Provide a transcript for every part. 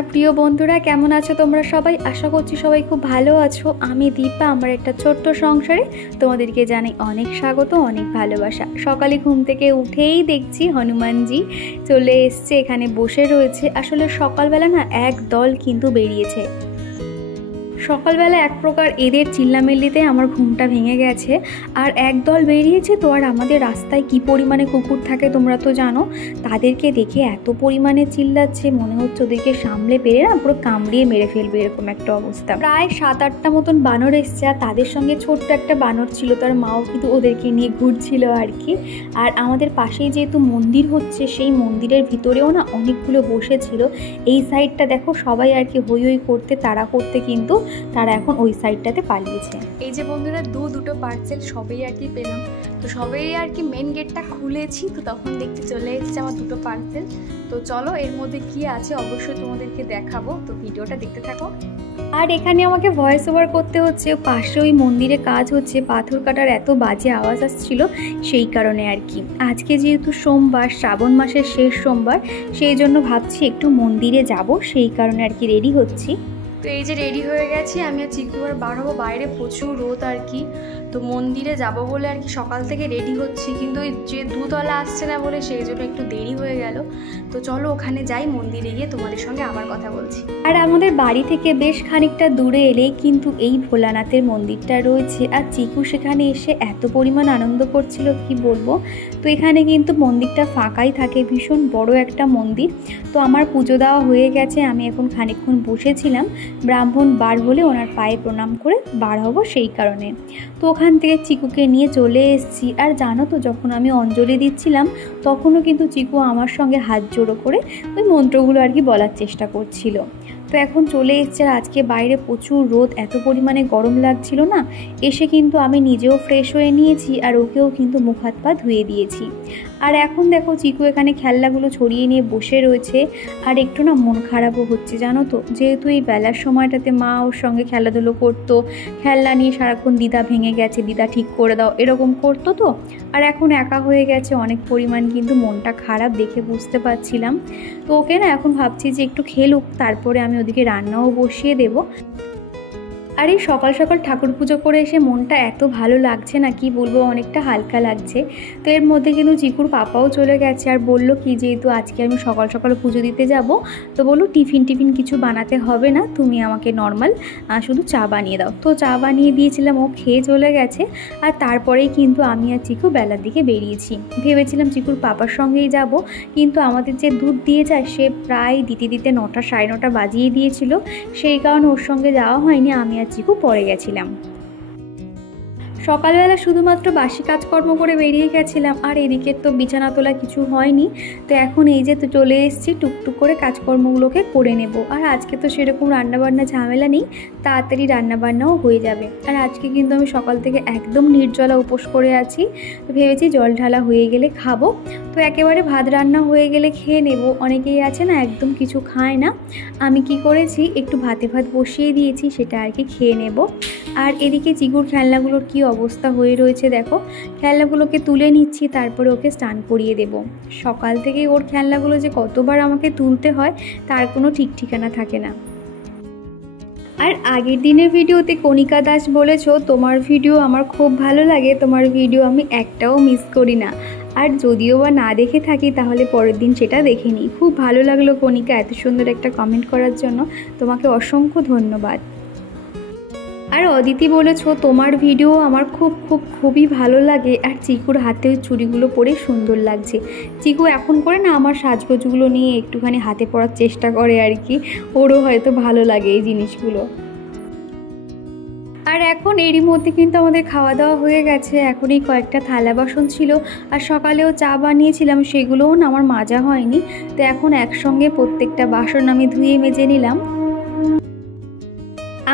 আমার প্রিয় বন্ধুরা কেমন আছো তোমরা সবাই? আশা করছি সবাই খুব ভালো আছো। আমি দীপা, আমার একটা ছোট্ট সংসারে তোমাদেরকে জানাই অনেক স্বাগত, অনেক ভালোবাসা। সকালে ঘুম থেকে উঠেই দেখছি হনুমানজি চলে এসছে, এখানে বসে রয়েছে। আসলে সকালবেলা না এক দল কিন্তু বেরিয়েছে। সকালবেলা এক প্রকার এদের চিল্লামিল্লিতে আমার ঘুমটা ভেঙে গেছে। আর একদল বেরিয়েছে তো, আর আমাদের রাস্তায় কি পরিমাণে কুকুর থাকে তোমরা তো জানো। তাদেরকে দেখে এত পরিমাণে চিল্লাচ্ছে, মনে হচ্ছে ওদেরকে সামলে পেরে না পুরো কামড়িয়ে মেরে ফেলবে, এরকম একটা অবস্থা। প্রায় 7-8টা মতন বানর এসছে, আর তাদের সঙ্গে ছোট্ট একটা বানর ছিল, তার মাও কিন্তু ওদেরকে নিয়ে ঘুরছিল আর কি। আর আমাদের পাশেই যেহেতু মন্দির হচ্ছে, সেই মন্দিরের ভিতরেও না অনেকগুলো বসেছিল। এই সাইডটা দেখো সবাই আর কি হই হই করতে তাড়া করতে কিন্তু তারা এখন ওই সাইডটাতে পালিয়েছে। এই যে বন্ধুরা দুটো পার্সেল সবেই আর কি পেলাম, তো সবেই আর কি মেন গেটটা খুলেছি, তো তখন দেখতে চলে এসেছে আমার দুটো পার্সেল। তো চলো এর মধ্যে কি আছে অবশ্যই তোমাদেরকে দেখাবো, তো ভিডিওটা দেখতে থাকো। আর এখানে আমাকে ভয়েস ওভার করতে হচ্ছে, পাশে ওই মন্দিরে কাজ হচ্ছে, পাথর কাটার এত বাজে আওয়াজ আসছিল, সেই কারণে আর কি। আজকে যেহেতু সোমবার, শ্রাবণ মাসের শেষ সোমবার, সেই জন্য ভাবছি একটু মন্দিরে যাব, সেই কারণে আর কি রেডি হচ্ছি। তো এই যে রেডি হয়ে গেছি আমি, আর চিকুবার বার হবো, বাইরে প্রচুর রোদ আর কি। তো মন্দিরে যাব বলে আর কি সকাল থেকে রেডি হচ্ছি, কিন্তু ওই যে দুতলা আসছে না বলে সেই জন্য একটু দেরি হয়ে গেল। তো চলো ওখানে যাই, মন্দিরে গিয়ে তোমাদের সঙ্গে আবার কথা বলছি। আর আমাদের বাড়ি থেকে বেশ খানিকটা দূরে এলেই কিন্তু এই ভোলানাথের মন্দিরটা রয়েছে। আর চিকু সেখানে এসে এত পরিমাণ আনন্দ করছিল কি বলবো। তো এখানে কিন্তু মন্দিরটা ফাঁকাই থাকে, ভীষণ বড় একটা মন্দির। তো আমার পুজো দেওয়া হয়ে গেছে, আমি এখন খানিকক্ষণ বসেছিলাম, ব্রাহ্মণ বার হলে ওনার পায়ে প্রণাম করে বার হব, সেই কারণে। তো ওখান থেকে চিকুকে নিয়ে চলে এসেছি। আর জানো তো, যখন আমি অঞ্জলি দিচ্ছিলাম তখনও কিন্তু চিকু আমার সঙ্গে হাত জোড়ো করে ওই মন্ত্রগুলো আর কি বলার চেষ্টা করছিল। তো এখন চলে এসছে, আর আজকে বাইরে প্রচুর রোদ, এত পরিমাণে গরম লাগছিল না। এসে কিন্তু আমি নিজেও ফ্রেশ হয়ে নিয়েছি, আর ওকেও কিন্তু মুখ হাত পা ধুয়ে দিয়েছি। আর এখন দেখো চিকু এখানে খেলনাগুলো ছড়িয়ে নিয়ে বসে রয়েছে। আর একটু না মন খারাপও হচ্ছে জানো তো, যেহেতু এই বেলার সময়টাতে মা ওর সঙ্গে খেলাধুলো করতো, খেলনা নিয়ে সারাক্ষণ দিদা ভেঙে গেছে, দিদা ঠিক করে দাও এরকম করতো। তো আর এখন একা হয়ে গেছে অনেক পরিমাণ, কিন্তু মনটা খারাপ দেখে বুঝতে পারছিলাম। তো ওকে না এখন ভাবছি যে একটু খেলুক, তারপরে আমি ওদিকে রান্নাও বসিয়ে দেবো। আর এই সকাল সকাল ঠাকুর পুজো করে এসে মনটা এত ভালো লাগছে না কি বলবো, অনেকটা হালকা লাগছে। তো এর মধ্যে কিন্তু চিকুর পাপাও চলে গেছে, আর বললো কি যেহেতু আজকে আমি সকাল সকাল পুজো দিতে যাব, তো বললো টিফিন কিছু বানাতে হবে না, তুমি আমাকে নর্মাল শুধু চা বানিয়ে দাও। তো চা বানিয়ে দিয়েছিলাম, ও খেয়ে চলে গেছে। আর তারপরেই কিন্তু আমি আর চিকু বেলার দিকে বেরিয়েছি। ভেবেছিলাম চিকুর পাপার সঙ্গেই যাব, কিন্তু আমাদের যে দুধ দিয়ে যায় সে প্রায় দিতে 9টা 9:30 বাজিয়ে দিয়েছিল, সেই কারণে ওর সঙ্গে যাওয়া হয়নি। আমি আর চিকু পড়ে গেছিলাম। সকালবেলা শুধুমাত্র বাসি কাজকর্ম করে বেরিয়ে গেছিলাম, আর এদিকে তো বিছানা তোলা কিছু হয়নি। তো এখন এই যে তো চলে এসেছি, টুকটুক করে কাজকর্মগুলোকে করে নেব। আর আজকে তো সেরকম রান্নাবান্না ঝামেলা নেই, তাড়াতাড়ি রান্নাবান্নাও হয়ে যাবে। আর আজকে কিন্তু আমি সকাল থেকে একদম নির্জলা উপোস করে আছি, ভেবেছি জল ঢালা হয়ে গেলে খাবো। তো একেবারে ভাত রান্না হয়ে গেলে খেয়ে নেব। অনেকেই আছে না একদম কিছু খায় না, আমি কি করেছি একটু ভাত বসিয়ে দিয়েছি, সেটা আর কি খেয়ে নেব। আর এদিকে চিকুর খেলনাগুলোর কি অবস্থা হয়ে রয়েছে দেখো, খেলনাগুলোকে তুলে নিচ্ছি, তারপরে ওকে স্নান করিয়ে দেব। সকাল থেকে ওর খেলনাগুলো যে কতবার আমাকে তুলতে হয় তার কোনো ঠিক ঠিকানা থাকে না। আর আগের দিনের ভিডিওতে কণিকা দাস বলেছো তোমার ভিডিও আমার খুব ভালো লাগে, তোমার ভিডিও আমি একটাও মিস করি না। আর যদিও বা না দেখে থাকি তাহলে পরের দিন সেটা দেখে নিই। খুব ভালো লাগলো কণিকা এত সুন্দর একটা কমেন্ট করার জন্য, তোমাকে অসংখ্য ধন্যবাদ। আর অদিতি বলেছো তোমার ভিডিও আমার খুবই ভালো লাগে, আর চিকুর হাতে ওই চুড়িগুলো পরে সুন্দর লাগছে। চিকু এখন করে না আমার সাজগোজগুলো নিয়ে একটুখানি হাতে পরার চেষ্টা করে আর কি, ওরও হয়তো ভালো লাগে এই জিনিসগুলো। আর এখন এরই মধ্যে কিন্তু আমাদের খাওয়া দাওয়া হয়ে গেছে। এখন এই কয়েকটা থালা বাসন ছিল, আর সকালেও চা বানিয়েছিলাম, সেগুলোও না আমার মাজা হয়নি। তো এখন একসঙ্গে প্রত্যেকটা বাসন আমি ধুয়ে মেজে নিলাম।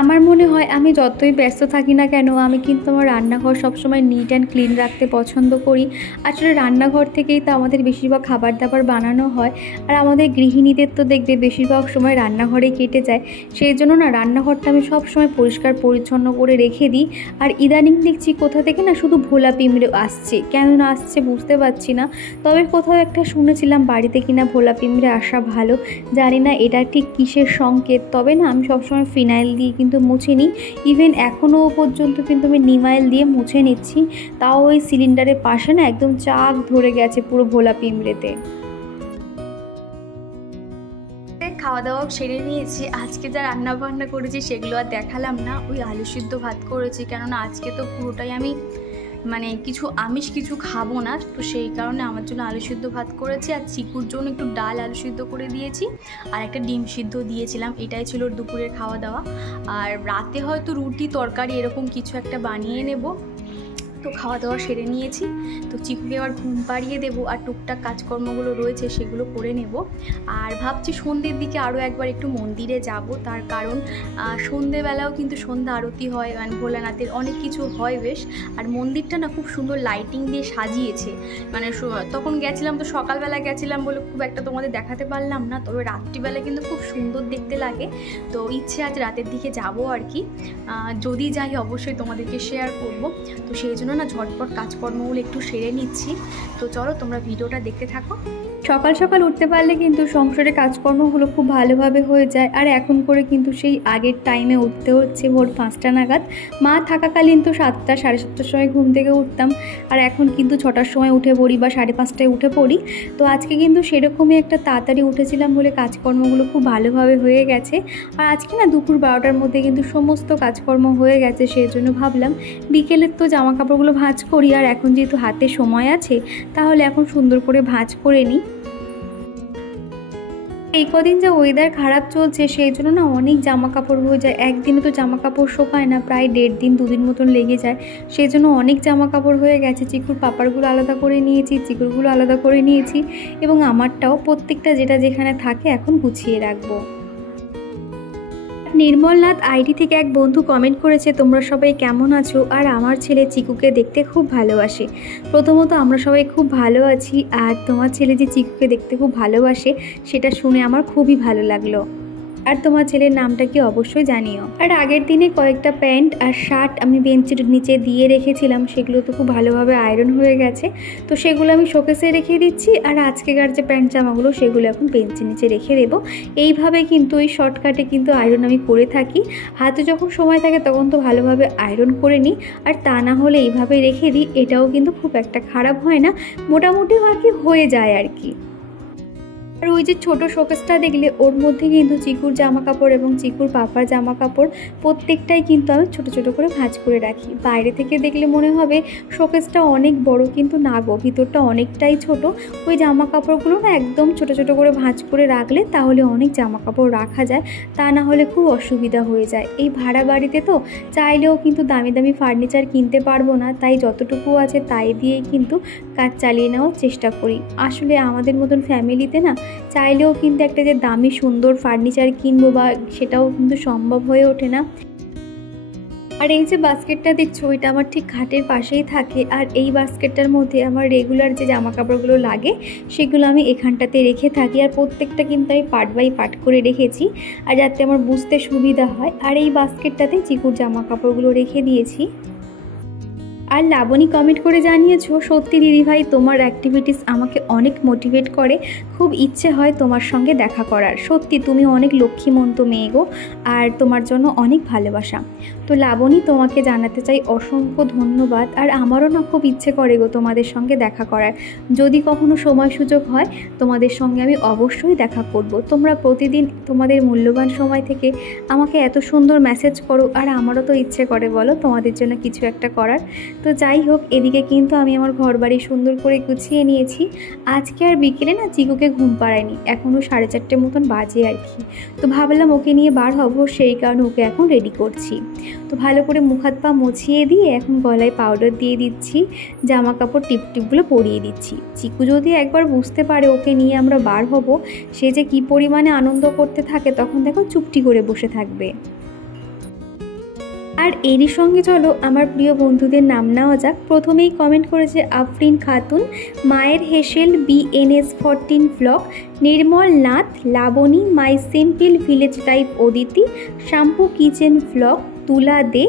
আমার মনে হয় আমি যতই ব্যস্ত থাকি না কেন, আমি কিন্তু আমার রান্নাঘর সবসময় নিট অ্যান্ড ক্লিন রাখতে পছন্দ করি। আসলে রান্নাঘর থেকেই তো আমাদের বেশিরভাগ খাবার দাবার বানানো হয়, আর আমাদের গৃহিণীদের তো দেখবে বেশিরভাগ সময় রান্নাঘরেই কেটে যায়। সেই জন্য না রান্নাঘরটা আমি সবসময় পরিষ্কার পরিচ্ছন্ন করে রেখে দিই। আর ইদানিং দেখছি কোথা থেকে না শুধু ভোলা পিঁমড়ে আসছে, কেন না আসছে বুঝতে পারছি না। তবে কোথাও একটা শুনেছিলাম বাড়িতে কিনা ভোলা পিঁমড়ে আসা ভালো, জানি না এটা ঠিক কিসের সংকেত। তবে না আমি সবসময় ফিনাইল দিয়ে কিন্তু মুছে নিই, ইভেন এখনও পর্যন্ত কিন্তু আমি নিমাইল দিয়ে মুছে নিচ্ছি। তাও ওই সিলিন্ডারের পাশে না একদম চাক ধরে গেছে পুরো ভোলা পিঁমড়েতে। খাওয়া দাওয়া সেরে নিয়েছি। আজকে যা রান্না বান্না করেছি সেগুলো আর দেখালাম না। ওই আলু সিদ্ধ ভাত করেছি, কেননা আজকে তো পুরোটাই আমি কিছু আমিষ কিছু খাবো না, তো সেই কারণে আমার জন্য আলু সিদ্ধ ভাত করেছি। আর চিকুর জন্য একটু ডাল আলু সিদ্ধ করে দিয়েছি, আর একটা ডিম সিদ্ধ দিয়েছিলাম। এটাই ছিল দুপুরের খাওয়া দাওয়া। আর রাতে হয়তো রুটি তরকারি এরকম কিছু একটা বানিয়ে নেব। তো খাওয়া দাওয়া সেরে নিয়েছি, তো চিকুকে আবার ঘুম পাড়িয়ে দেবো, আর টুকটাক কাজকর্মগুলো রয়েছে সেগুলো করে নেব। আর ভাবছি সন্ধ্যের দিকে আরও একবার একটু মন্দিরে যাব, তার কারণ সন্ধ্যেবেলাও কিন্তু সন্ধ্যা আরতি হয়, ভোলানাথের অনেক কিছু হয় বেশ। আর মন্দিরটা না খুব সুন্দর লাইটিং দিয়ে সাজিয়েছে। তখন গেছিলাম তো সকালবেলা গেছিলাম বলে খুব একটা তোমাদের দেখাতে পারলাম না, তবে রাত্রিবেলা কিন্তু খুব সুন্দর দেখতে লাগে। তো ইচ্ছে আজ রাতের দিকে যাব আর কি, যদি যাই অবশ্যই তোমাদেরকে শেয়ার করব। তো সেই জন্য না ঝটপট কাজকর্মগুলো একটু সেরে নিচ্ছি। তো চলো তোমরা ভিডিওটা দেখতে থাকো। সকাল সকাল উঠতে পারলে কিন্তু সংসারের কাজকর্মগুলো খুব ভালোভাবে হয়ে যায়। আর এখন করে কিন্তু সেই আগের টাইমে উঠতে হচ্ছে ভোর 5টা নাগাদ। মা থাকাকালীন তো 7টা সাড়ে 7টার সময় ঘুম থেকে উঠতাম, আর এখন কিন্তু 6টার সময় উঠে পড়ি বা 5:30টায় উঠে পড়ি। তো আজকে কিন্তু সেরকমই একটা তাড়াতাড়ি উঠেছিলাম বলে কাজকর্মগুলো খুব ভালোভাবে হয়ে গেছে। আর আজকে না দুপুর 12টার মধ্যে কিন্তু সমস্ত কাজকর্ম হয়ে গেছে। সেই জন্য ভাবলাম বিকেলের তো জামা কাপড়গুলো ভাঁজ করি, আর এখন যেহেতু হাতে সময় আছে তাহলে এখন সুন্দর করে ভাঁজ করে নিই। এই কদিন যে ওয়েদার খারাপ চলছে সেই জন্য না অনেক জামা কাপড় হয়ে যায়, একদিনে তো জামা কাপড় শোকায় না, প্রায় 1.5 দিন 2 দিন মতন লেগে যায়। সেই জন্য অনেক জামা কাপড় হয়ে গেছে। চিকুর পাপারগুলো আলাদা করে নিয়েছি, চিকুরগুলো আলাদা করে নিয়েছি, এবং আমারটাও প্রত্যেকটা যেটা যেখানে থাকে এখন গুছিয়ে রাখবো। নির্মলনাথ আইডি থেকে এক বন্ধু কমেন্ট করেছে, তোমরা সবাই কেমন আছো? আর আমার ছেলে চিকুকে দেখতে খুব ভালোবাসে। প্রথমত আমরা সবাই খুব ভালো আছি, আর তোমার ছেলে যে চিকুকে দেখতে খুব ভালোবাসে সেটা শুনে আমার খুবই ভালো লাগলো। আর তোমার ছেলের নামটা কি অবশ্যই জানিও। আর আগের দিনে কয়েকটা প্যান্ট আর শার্ট আমি বেঞ্চের নিচে দিয়ে রেখেছিলাম, সেগুলো তো খুব ভালোভাবে আয়রন হয়ে গেছে। তো সেগুলো আমি শোকেসে রেখে দিচ্ছি, আর আজকেকার যে প্যান্ট জামাগুলো সেগুলো এখন বেঞ্চের নিচে রেখে দেবো। এইভাবে কিন্তু এই শর্টকাটে কিন্তু আয়রন আমি করে থাকি। হাতে যখন সময় থাকে তখন তো ভালোভাবে আয়রন করে নিই, আর তা না হলে এইভাবে রেখে দিই। এটাও কিন্তু খুব একটা খারাপ হয় না, মোটামুটি বাকি হয়ে যায় আর কি। আর ওই যে ছোটো শোকেসটা দেখলে ওর মধ্যে কিন্তু চিকুর জামা কাপড় এবং চিকুর পাপার জামা কাপড় প্রত্যেকটাই কিন্তু আমি ছোটো ছোটো করে ভাঁজ করে রাখি। বাইরে থেকে দেখলে মনে হবে শোকেসটা অনেক বড়, কিন্তু না গো, ভিতরটা অনেকটাই ছোট। ওই জামা কাপড়গুলো না একদম ছোটো ছোটো করে ভাঁজ করে রাখলে তাহলে অনেক জামা কাপড় রাখা যায়, তা না হলে খুব অসুবিধা হয়ে যায়। এই ভাড়া বাড়িতে তো চাইলেও কিন্তু দামি দামি ফার্নিচার কিনতে পারবো না, তাই যতটুকু আছে তাই দিয়েই কিন্তু কাজ চালিয়ে নেওয়ার চেষ্টা করি। আসলে আমাদের মতন ফ্যামিলিতে না চাইলেও কিন্তু একটা যে দামি সুন্দর ফার্নিচার কিনবো বা সেটাও কিন্তু সম্ভব হয়ে ওঠে না। আর এই যে বাস্কেটটা দেখছো, এটা আমার ঠিক খাটের পাশেই থাকে। আর এই বাস্কেটটার মধ্যে আমার রেগুলার যে জামা কাপড়গুলো লাগে সেগুলো আমি এখানটাতে রেখে থাকি। আর প্রত্যেকটা কিন্তু আমি পার্ট বাই পার্ট করে রেখেছি, আর যাতে আমার বুঝতে সুবিধা হয়। আর এই বাস্কেটটাতে চিকুর জামা কাপড়গুলো রেখে দিয়েছি। আর লাবণী কমেন্ট করে জানিয়েছো, সত্যি দিদিভাই তোমার অ্যাক্টিভিটিস আমাকে অনেক মোটিভেট করে, খুব ইচ্ছে হয় তোমার সঙ্গে দেখা করার। সত্যি তুমি অনেক লক্ষ্মীমন্ত মেয়ে গো, আর তোমার জন্য অনেক ভালোবাসা। তো লাবণী, তোমাকে জানাতে চাই অসংখ্য ধন্যবাদ। আর আমারও না খুব ইচ্ছে করে গো তোমাদের সঙ্গে দেখা করার। যদি কখনো সময় সুযোগ হয় তোমাদের সঙ্গে আমি অবশ্যই দেখা করব। তোমরা প্রতিদিন তোমাদের মূল্যবান সময় থেকে আমাকে এত সুন্দর মেসেজ করো, আর আমারও তো ইচ্ছে করে বলো তোমাদের জন্য কিছু একটা করার। তো যাই হোক, এদিকে কিন্তু আমি আমার ঘর বাড়ি সুন্দর করে গুছিয়ে নিয়েছি। আজকে আর বিকেলে না চিকুকে ঘুম পাড়ায়নি, এখনও 4:30 মতন বাজে আর কি। তো ভাবলাম ওকে নিয়ে বার হবো, সেই কারণে ওকে এখন রেডি করছি। তো ভালো করে মুখ হাত পা মুছিয়ে দিয়ে এখন গলায় পাউডার দিয়ে দিচ্ছি, জামা কাপড় টিপটিপগুলো পরিয়ে দিচ্ছি। চিকু যদি একবার বুঝতে পারে ওকে নিয়ে আমরা বার হব, সে যে কী পরিমাণে আনন্দ করতে থাকে, তখন দেখো চুপটি করে বসে থাকবে। আর এরই সঙ্গে চলো আমার প্রিয় বন্ধুদের নাম নেওয়া যাক। প্রথমেই কমেন্ট করেছে আফরিন খাতুন, মায়ের হেসেল, BNS14 blog, Nirmal Nath, Labani, my simple village type Aditi, shampoo kitchen blog, Tula De,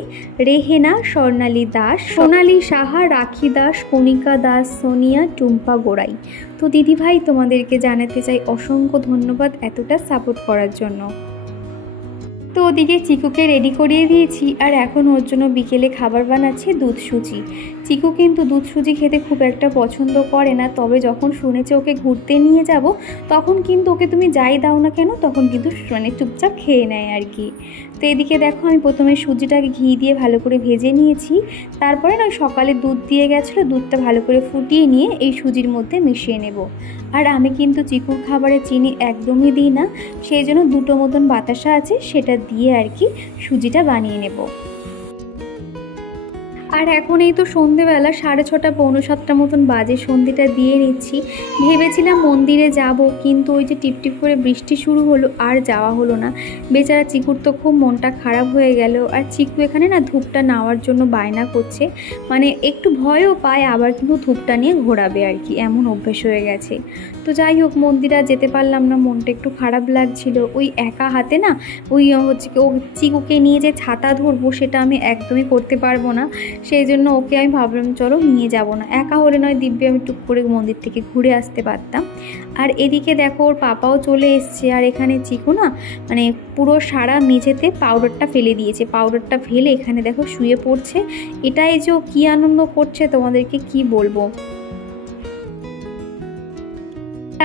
Rehena, স্বর্ণালী দাস, সোনালী সাহা, রাখি দাস, কণিকা দাস, সোনিয়া, টুম্পা গোড়াই। তো দিদিভাই তোমাদেরকে জানাতে চাই অসংখ্য ধন্যবাদ এতটা সাপোর্ট করার জন্য। তো ওদিকে চিকুকে রেডি করিয়ে দিয়েছি আর এখন ওর জন্য বিকেলে খাবার বানাচ্ছি দুধ সুজি। চিকু কিন্তু দুধ সুজি খেতে খুব একটা পছন্দ করে না, তবে যখন শুনেছে ওকে ঘুরতে নিয়ে যাব তখন কিন্তু ওকে তুমি যাই দাও না কেন তখন কিন্তু মানে চুপচাপ খেয়ে নেয় আর কি। তো এদিকে দেখো আমি প্রথমে সুজিটাকে ঘি দিয়ে ভালো করে ভেজে নিয়েছি, তারপরে না সকালে দুধ দিয়ে গেছিলো, দুধটা ভালো করে ফুটিয়ে নিয়ে এই সুজির মধ্যে মিশিয়ে নেব। আর আমি কিন্তু চিকুর খাবারে চিনি একদমই দিই না, সেই জন্য দুটো মতন বাতাসা আছে সেটা দিয়ে আর কি সুজিটা বানিয়ে নেব। আর এখন এই তো সন্ধেবেলা 6:30 পৌনে 7টা মতন বাজে, সন্ধেটা দিয়ে নিচ্ছি। ভেবেছিলাম মন্দিরে যাব, কিন্তু ওই যে টিপটিপ করে বৃষ্টি শুরু হলো আর যাওয়া হলো না। বেচারা চিকুর তো খুব মনটা খারাপ হয়ে গেল। আর চিকু এখানে না ধূপটা নেওয়ার জন্য বায়না করছে, মানে একটু ভয়ও পায় আবার কিন্তু ধূপটা নিয়ে ঘোরাবে আর কি, এমন অভ্যেস হয়ে গেছে। তো যাই হোক মন্দিরে আর যেতে পারলাম না, মনটা একটু খারাপ লাগছিল। ওই একা হাতে না ওই হচ্ছে ও চিকুকে নিয়ে যে ছাতা ধরবো সেটা আমি একদমই করতে পারবো না, সেই জন্য ওকে আমি ভাবলাম চলো নিয়ে যাব না, একা হলে নয় দিব্যি আমি টুক করে মন্দির থেকে ঘুরে আসতে পারতাম। আর এদিকে দেখো ওর পাপাও চলে এসছে, আর এখানে চিকু না মানে পুরো সারা মেঝেতে পাউডারটা ফেলে দিয়েছে, পাউডারটা ফেলে এখানে দেখো শুয়ে পড়ছে। এটাই যে ও কী আনন্দ করছে তোমাদেরকে কি বলবো।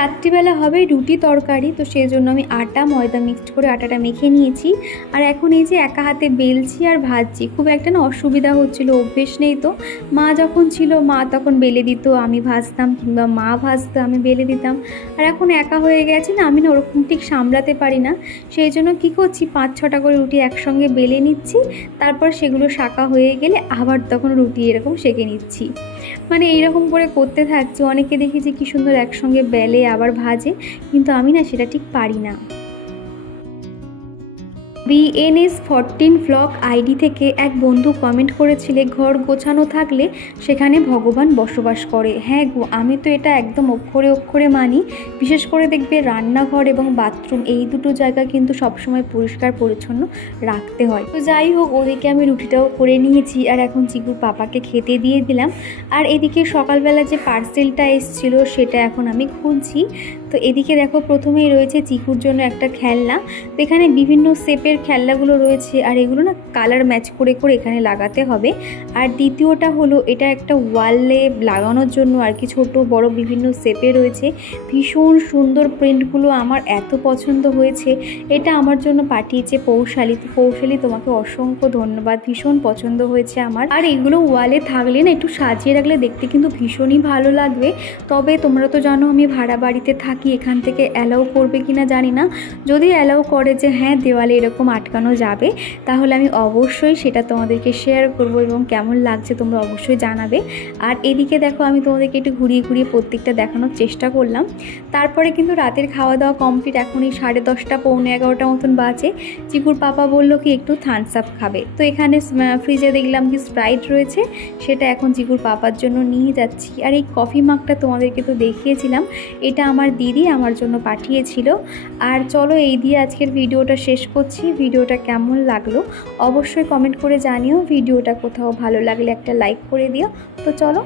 রাত্রিবেলা হবে রুটি তরকারি, তো সেই জন্য আমি আটা ময়দা মিক্সড করে আটাটা মেখে নিয়েছি। আর এখন এই যে একা হাতে বেলছি আর ভাজছি, খুব একটা না অসুবিধা হচ্ছিল, অভ্যেস নেই তো। মা যখন ছিল মা তখন বেলে দিত আমি ভাজতাম, কিংবা মা ভাজতো আমি বেলে দিতাম। আর এখন একা হয়ে গেছে না, আমি না ওরকম ঠিক সামলাতে পারি না, সেই জন্য কী করছি 5-6টা করে রুটি একসঙ্গে বেলে নিচ্ছি, তারপর সেগুলো শাঁকা হয়ে গেলে আবার তখন রুটি এরকম সেঁকে নিচ্ছি। মানে এইরকম করে করতে থাকছি। অনেকে দেখেছি কি সুন্দর একসঙ্গে বেলে আবার ভাজে, কিন্তু আমি না সেটা ঠিক পারি না। BNS14 ব্লগ আইডি থেকে এক বন্ধু কমেন্ট করেছিলে ঘর গোছানো থাকলে সেখানে ভগবান বসবাস করে। হ্যাঁ গো, আমি তো এটা একদম অক্ষরে অক্ষরে মানি। বিশেষ করে দেখবে রান্নাঘর এবং বাথরুম এই দুটো জায়গা কিন্তু সবসময় পরিষ্কার পরিচ্ছন্ন রাখতে হয়। তো যাই হোক ওদিকে আমি রুটিটাও করে নিয়েছি আর এখন চিকুর পাপাকে খেতে দিয়ে দিলাম। আর এদিকে সকালবেলা যে পার্সেলটা এসেছিলো সেটা এখন আমি খুলছি। তো এদিকে দেখো প্রথমেই রয়েছে চিকুর জন্য একটা খেলনা, তো এখানে বিভিন্ন শেপের খেলনাগুলো রয়েছে আর এগুলো না কালার ম্যাচ করে করে এখানে লাগাতে হবে। আর দ্বিতীয়টা হলো এটা একটা ওয়ালে লাগানোর জন্য আর কি, ছোট বড় বিভিন্ন শেপে রয়েছে, ভীষণ সুন্দর প্রিন্টগুলো আমার এত পছন্দ হয়েছে। এটা আমার জন্য পাঠিয়েছে পৌশালী। তো পৌশালী তোমাকে অসংখ্য ধন্যবাদ, ভীষণ পছন্দ হয়েছে আমার। আর এগুলো ওয়ালে থাকলে না একটু সাজিয়ে রাখলে দেখতে কিন্তু ভীষণই ভালো লাগবে। তবে তোমরা তো জানো আমি ভাড়া বাড়িতে থাকি, এখান থেকে অ্যালাউ করবে কিনা জানি না। যদি অ্যালাউ করে যে হ্যাঁ দেওয়ালে এরকম আটকানো যাবে, তাহলে আমি অবশ্যই সেটা তোমাদেরকে শেয়ার করব এবং কেমন লাগছে তোমরা অবশ্যই জানাবে। আর এদিকে দেখো আমি তোমাদেরকে একটু ঘুরিয়ে ঘুরিয়ে প্রত্যেকটা দেখানোর চেষ্টা করলাম। তারপরে কিন্তু রাতের খাওয়া দাওয়া কমপ্লিট, এখন এই 10:30 পৌনে 11টা মতন বাজে। চিকুর পাপা বললো কি একটু থামস আপ খাবে, তো এখানে ফ্রিজে দেখলাম কি স্প্রাইট রয়েছে, সেটা এখন চিকুর পাপার জন্য নিয়ে যাচ্ছি। আর এই কফি মাগটা তোমাদেরকে তো দেখিয়েছিলাম, এটা আমার দিদি আমার জন্য পাঠিয়েছিল। আর চলো এই দিয়ে আজকের ভিডিওটা শেষ করছি। ভিডিওটা কেমন লাগলো অবশ্যই কমেন্ট করে জানিও, ভিডিওটা কোথাও ভালো লাগলে একটা লাইক করে দিও। তো চলো।